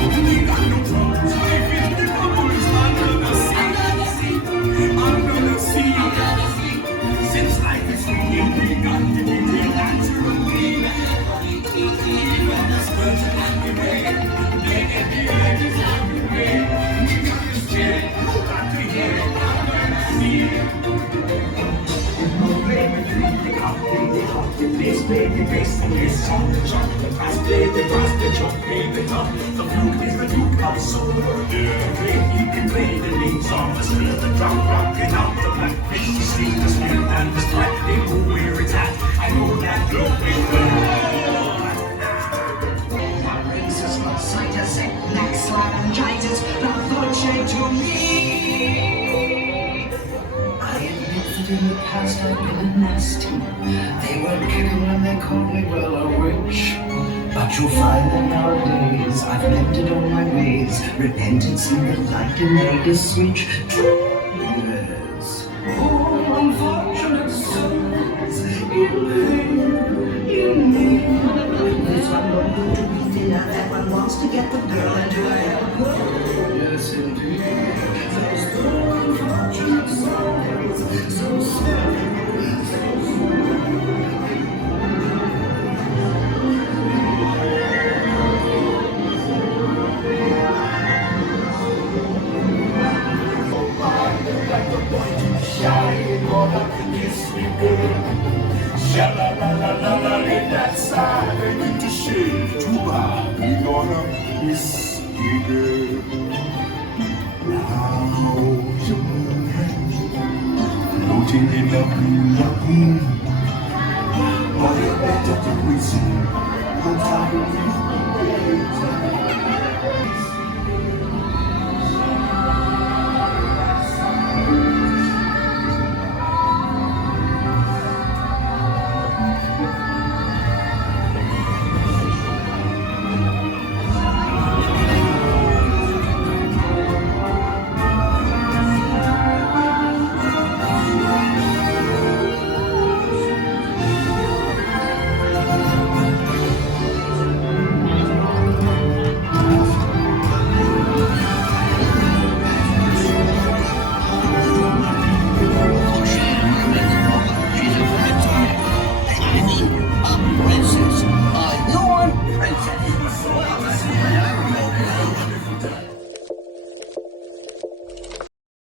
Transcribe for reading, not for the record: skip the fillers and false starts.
We got no problems. Life is the bubbles under the sea. Under the sea. Since life is free, we got to be here naturally. Even the spurs and the rain, they get the edges and the rain. We got to stay, we got to hear it under the sea. Baby, baby, bass, and this song, the jump, the brass, the jump, baby, up. The flute is the duke of soul. You can play the lead song, the string, the drum, rocking out the blackfish, the sing, the spin, and the strike. They know where it's at. I know that glow is good. My razors, my sighters, black laryngitis, now torture to me. I admit that in the past I've been nasty. They weren't kidding when they called me, well, a witch. But you'll find that nowadays I've mended all my ways. Repentance in the light and made a switch. Yes. Oh, unfortunate souls in pain, in need. This one won't go to be thinner. That one wants to get the girl into a hell. Yes, indeed. Those poor unfortunate souls, so sad. Sha-la-la-la-la-la, in that side, they need to shade too high. We gonna miss you, girl. Now you're moving, floating in the blue lagoon. All you better do is on top of me.